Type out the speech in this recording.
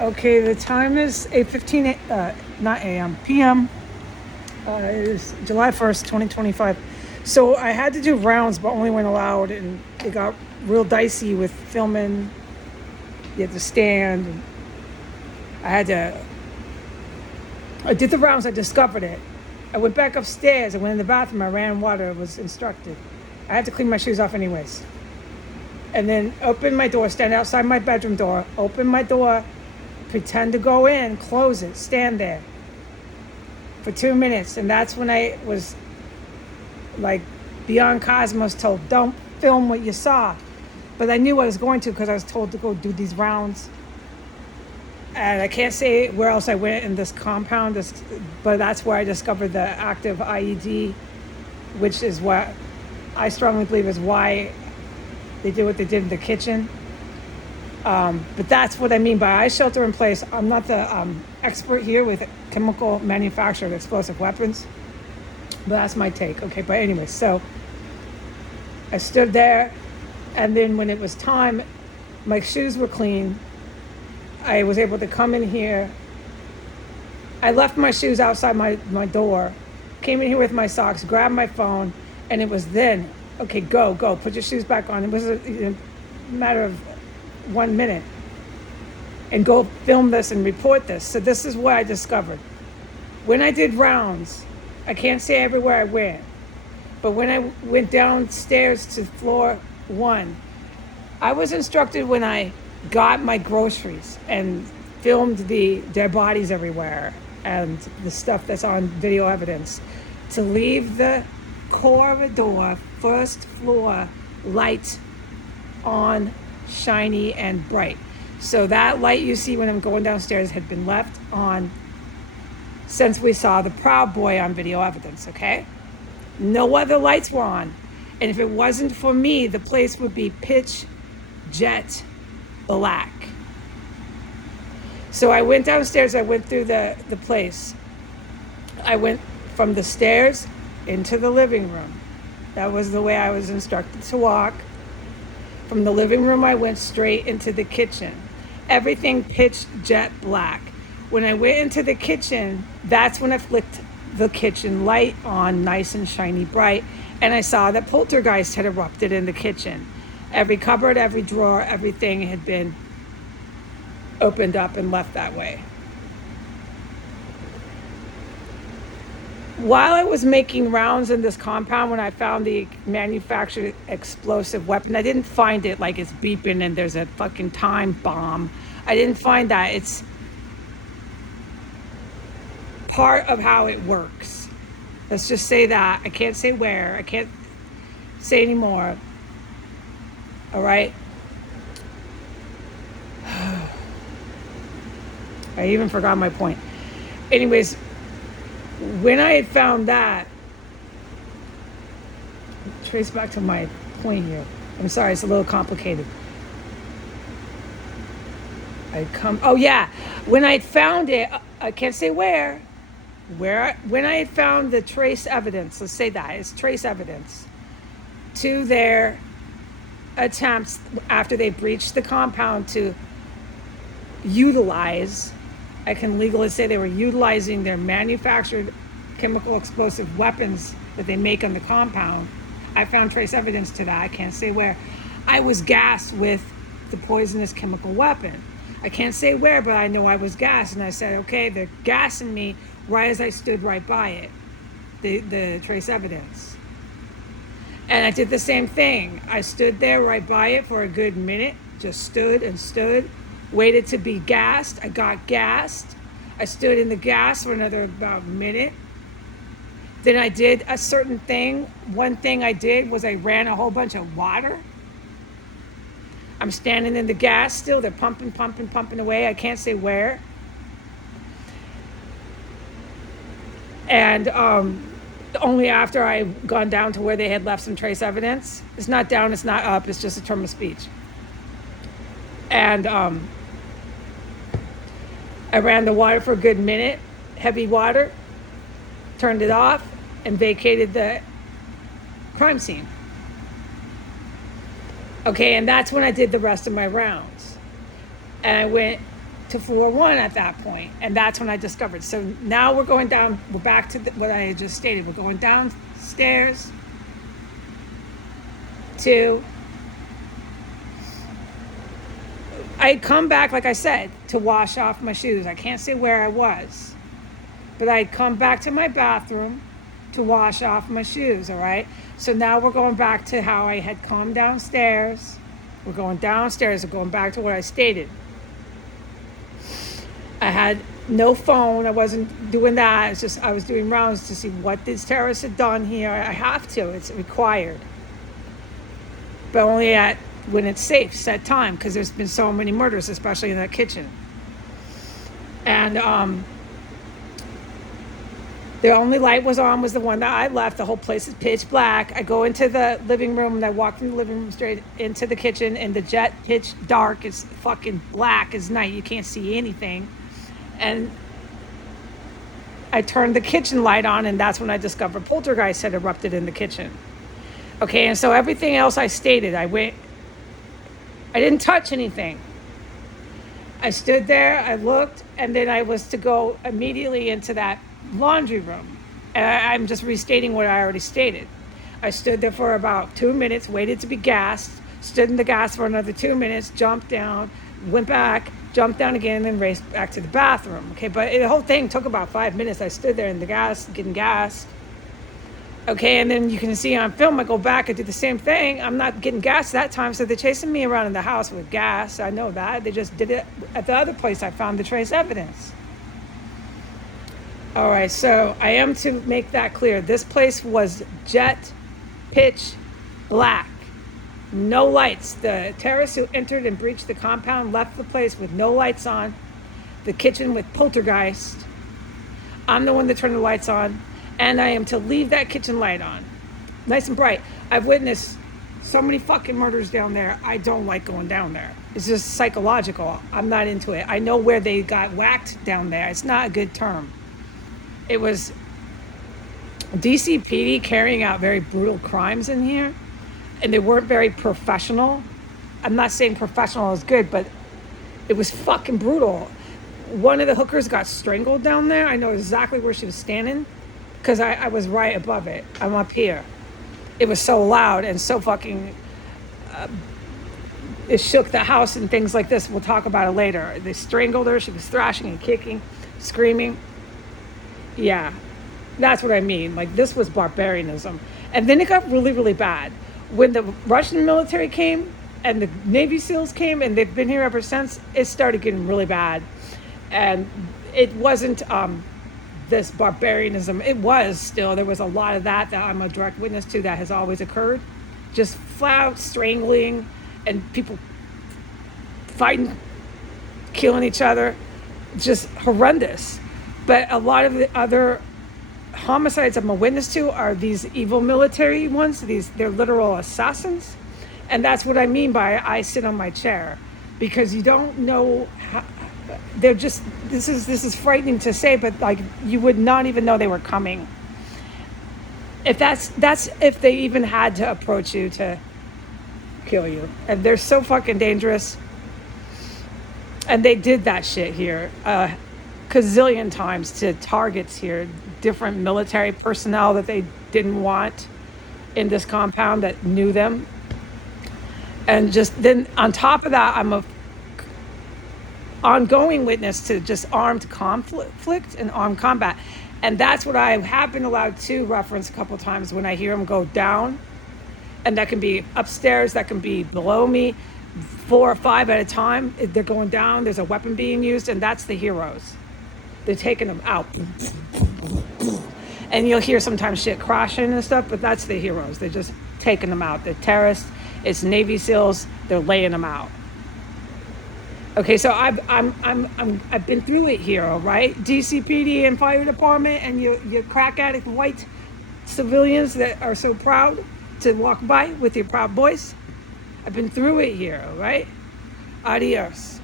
Okay, the time is 8:15, not a.m., p.m. It is July 1st, 2025. So I had to do rounds, but only when allowed, and it got real dicey with filming. You had to stand. And I had to. I did the rounds. I discovered it. I went back upstairs. I went in the bathroom. I ran water. I was instructed. I had to clean my shoes off anyways. And then open my door, stand outside my bedroom door, open my door, pretend to go in, close it, stand there for 2 minutes. And that's when I was like beyond Cosmos told, don't film what you saw. But I knew I was going to because I was told to go do these rounds. And I can't say where else I went in this compound, but that's where I discovered the active IED, which is what I strongly believe is why they did what they did in the kitchen. But that's what I mean by ice shelter in place. I'm not the expert here with chemical manufacture of explosive weapons, but that's my take. Okay, but anyway, so I stood there, and then when it was time, my shoes were clean. I was able to come in here. I left my shoes outside my door, came in here with my socks, grabbed my phone, and it was then, okay, go, put your shoes back on. It was a matter of 1 minute. And go film this and report this. So this is what I discovered. When I did rounds, I can't say everywhere I went, but when I went downstairs to floor 1, I was instructed when I got my groceries and filmed the dead bodies everywhere and the stuff that's on video evidence to leave the corridor, first floor, light on, shiny and bright. So that light you see when I'm going downstairs had been left on since we saw the Proud Boy on video evidence, okay? No other lights were on. And if it wasn't for me, the place would be pitch jet black. So I went downstairs, I went through the place. I went from the stairs into the living room. That was the way I was instructed to walk. From the living room, I went straight into the kitchen. Everything pitch jet black. When I went into the kitchen, that's when I flicked the kitchen light on, nice and shiny bright, and I saw that poltergeist had erupted in the kitchen. Every cupboard, every drawer, everything had been opened up and left that way. While I was making rounds in this compound, when I found the manufactured explosive weapon, I didn't find it like it's beeping and there's a fucking time bomb. I didn't find that. It's part of how it works. Let's just say that. I can't say where. I can't say anymore. All right? I even forgot my point. Anyways, when I had found that, trace back to my point here. I'm sorry, it's a little complicated. Oh yeah, when I had found it, I can't say when I had found the trace evidence, let's say that, it's trace evidence to their attempts after they breached the compound to utilize, I can legally say they were utilizing their manufactured chemical explosive weapons that they make on the compound. I found trace evidence to that. I can't say where. I was gassed with the poisonous chemical weapon. I can't say where, but I know I was gassed. And I said, okay, they're gassing me right as I stood right by it, the trace evidence. And I did the same thing. I stood there right by it for a good minute, just stood and stood, waited to be gassed. I got gassed. I stood in the gas for another about a minute. Then I did a certain thing. One thing I did was I ran a whole bunch of water. I'm standing in the gas still. They're pumping away. I can't say where. And only after I gone down to where they had left some trace evidence. It's not down, it's not up, it's just a term of speech. And I ran the water for a good minute, heavy water, turned it off, and vacated the crime scene. Okay, and that's when I did the rest of my rounds. And I went to floor 1 at that point, and that's when I discovered. So now we're going down. We're back to what I had just stated. We're going downstairs to. I come back, like I said, to wash off my shoes. I can't say where I was, but I'd come back to my bathroom to wash off my shoes. All right. So now we're going back to how I had come downstairs. We're going downstairs. We're going back to what I stated. I had no phone. I wasn't doing that. It's just I was doing rounds to see what these terrorists had done here. I have to. It's required. But only when it's safe, set time, because there's been so many murders, especially in that kitchen. And the only light was the one that I left. The whole place is pitch black. I go into the living room, and I walk from the living room straight into the kitchen, and the jet pitch dark. It's fucking black as night. You can't see anything. And I turned the kitchen light on, and that's when I discovered poltergeist had erupted in the kitchen. Okay, and so everything else I stated, I didn't touch anything. I stood there, I looked, and then I was to go immediately into that laundry room. And I'm just restating what I already stated. I stood there for about 2 minutes, waited to be gassed, stood in the gas for another 2 minutes, jumped down, went back, jumped down again, and then raced back to the bathroom. Okay, but the whole thing took about 5 minutes. I stood there in the gas, getting gassed. Okay, and then you can see on film, I go back, I do the same thing. I'm not getting gas that time, so they're chasing me around in the house with gas. I know that. They just did it at the other place. I found the trace evidence. All right, so I am to make that clear. This place was jet pitch black. No lights. The terrorists who entered and breached the compound left the place with no lights on. The kitchen with poltergeist. I'm the one that turned the lights on. And I am to leave that kitchen light on. Nice and bright. I've witnessed so many fucking murders down there. I don't like going down there. It's just psychological. I'm not into it. I know where they got whacked down there. It's not a good term. It was DCPD carrying out very brutal crimes in here. And they weren't very professional. I'm not saying professional is good, but it was fucking brutal. One of the hookers got strangled down there. I know exactly where she was standing, because I was right above it. I'm up here. It was so loud and so fucking... it shook the house and things like this. We'll talk about it later. They strangled her. She was thrashing and kicking, screaming. Yeah, that's what I mean. Like, this was barbarianism. And then it got really, really bad. When the Russian military came and the Navy SEALs came, and they've been here ever since, it started getting really bad. And it wasn't... this barbarianism, it was still, there was a lot of that I'm a direct witness to that has always occurred. Just flat out strangling and people fighting, killing each other, just horrendous. But a lot of the other homicides I'm a witness to are these evil military ones. They're literal assassins. And that's what I mean by I sit on my chair, because you don't know how, they're just, this is frightening to say, but like, you would not even know they were coming. If that's if they even had to approach you to kill you. And they're so fucking dangerous. And they did that shit here gazillion times to targets here, different military personnel that they didn't want in this compound that knew them. And just then on top of that, I'm a ongoing witness to just armed conflict and armed combat. And that's what I have been allowed to reference a couple of times when I hear them go down. And that can be upstairs, that can be below me, 4 or 5 at a time. They're going down, there's a weapon being used, and that's the heroes. They're taking them out. And you'll hear sometimes shit crashing and stuff, but that's the heroes. They're just taking them out. They're terrorists, it's Navy SEALs, they're laying them out. Okay, so I've been through it here, all right? DCPD and fire department, and you crack addict white civilians that are so proud to walk by with your proud voice. I've been through it here, all right? Adios.